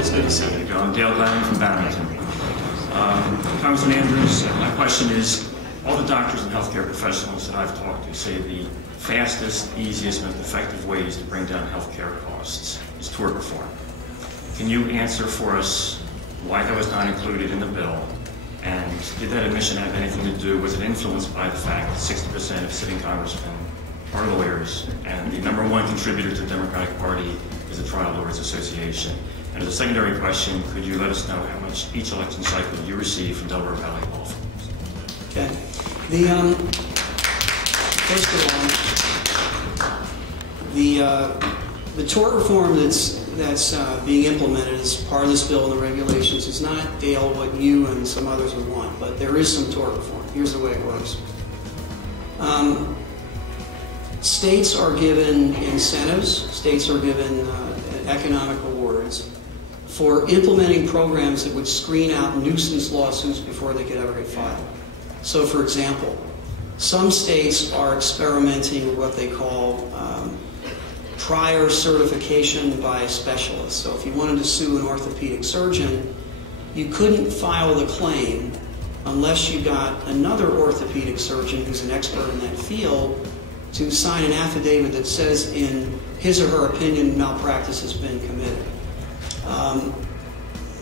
It's good to see you. I'm Dale Glenn from Barrington. Congressman Andrews, my question is, all the doctors and healthcare professionals that I've talked to say the fastest, easiest, most effective ways to bring down healthcare costs is tort reform. Can you answer for us why that was not included in the bill? And did that admission have anything to do, was it influenced by the fact that 60% of sitting congressmen are lawyers, and the #1 contributor to the Democratic Party is the Trial Lawyers Association? And as a secondary question, could you let us know how much each election cycle you receive from Delaware Valley law firms? Okay. First of all, the tort reform that's being implemented as part of this bill and the regulations is not, Dale, what you and some others would want, but there is some tort reform. Here's the way it works. States are given incentives, states are given economic rewards for implementing programs that would screen out nuisance lawsuits before they could ever get filed. So, for example, some states are experimenting with what they call prior certification by specialists. So if you wanted to sue an orthopedic surgeon, you couldn't file the claim unless you got another orthopedic surgeon who's an expert in that field to sign an affidavit that says in his or her opinion malpractice has been committed.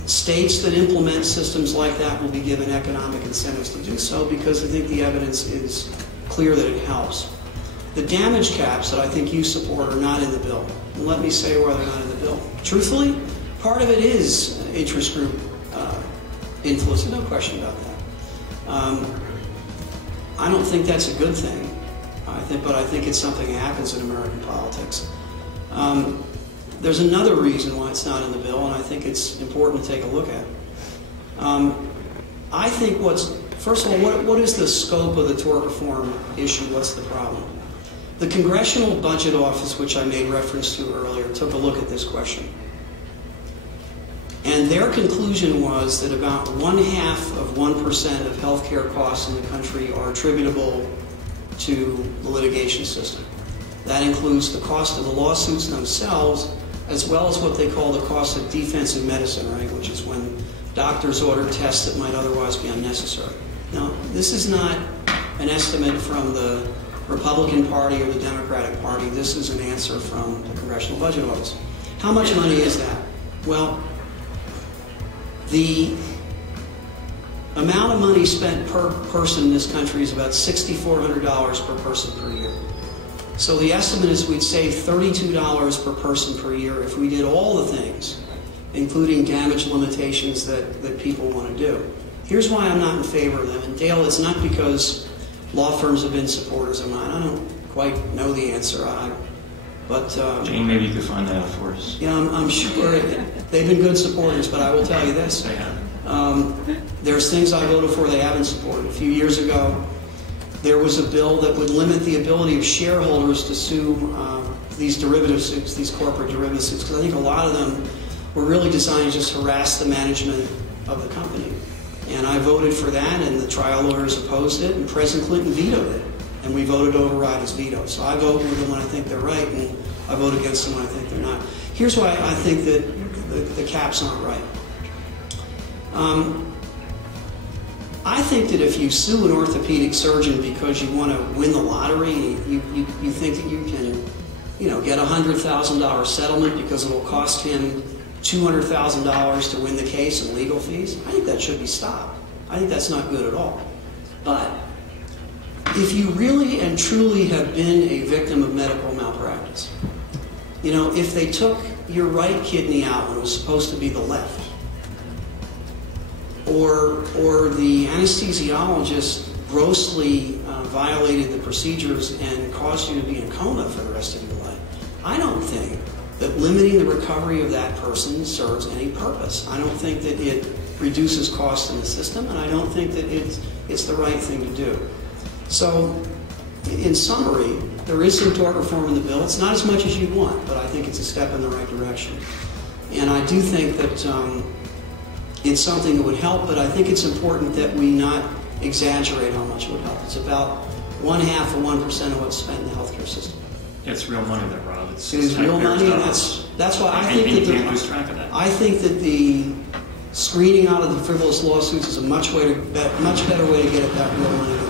States that implement systems like that will be given economic incentives to do so because I think the evidence is clear that it helps. The damage caps that I think you support are not in the bill. And let me say why they're not in the bill. Truthfully, part of it is interest group influence, no question about that. I don't think that's a good thing, but I think it's something that happens in American politics. There's another reason why it's not in the bill, and I think it's important to take a look at. I think first of all, what is the scope of the tort reform issue? What's the problem? The Congressional Budget Office, which I made reference to earlier, took a look at this question. And their conclusion was that about 0.5% of healthcare costs in the country are attributable to the litigation system. That includes the cost of the lawsuits themselves, as well as what they call the cost of defensive medicine, right, which is when doctors order tests that might otherwise be unnecessary. Now, this is not an estimate from the Republican Party or the Democratic Party. This is an answer from the Congressional Budget Office. How much money is that? Well, the amount of money spent per person in this country is about $6,400 per person per year. So the estimate is we'd save $32 per person per year if we did all the things, including damage limitations that people want to do. Here's why I'm not in favor of them. And Dale, it's not because law firms have been supporters of mine. I don't quite know the answer. Jane, maybe you could find that out for us. Yeah, I'm sure they've been good supporters, but I will tell you this. They have. There's things I voted for they haven't supported. A few years ago, there was a bill that would limit the ability of shareholders to sue these derivative suits, these corporate derivative suits, because I think a lot of them were really designed to just harass the management of the company. And I voted for that, and the trial lawyers opposed it, and President Clinton vetoed it. And we voted to override his veto. So I vote with them when I think they're right, and I vote against them when I think they're not. Here's why I think that the caps aren't right. I think that if you sue an orthopedic surgeon because you want to win the lottery, you think that you can, get a $100,000 settlement because it will cost him $200,000 to win the case and legal fees, I think that should be stopped. I think that's not good at all. But if you really and truly have been a victim of medical malpractice, if they took your right kidney out when it was supposed to be the left, or the anesthesiologist grossly violated the procedures and caused you to be in a coma for the rest of your life, I don't think that limiting the recovery of that person serves any purpose. I don't think that it reduces costs in the system, and I don't think that it's the right thing to do. So, in summary, there is some tort reform in the bill. It's not as much as you'd want, but I think it's a step in the right direction. And I do think that it's something that would help, but I think it's important that we not exaggerate how much it would help. It's about 0.5% of what's spent in the healthcare system. It's real money there, Rob. It is real money, and that's why I think you that can't lose track of that. I think that the screening out of the frivolous lawsuits is a much better way to get at that real money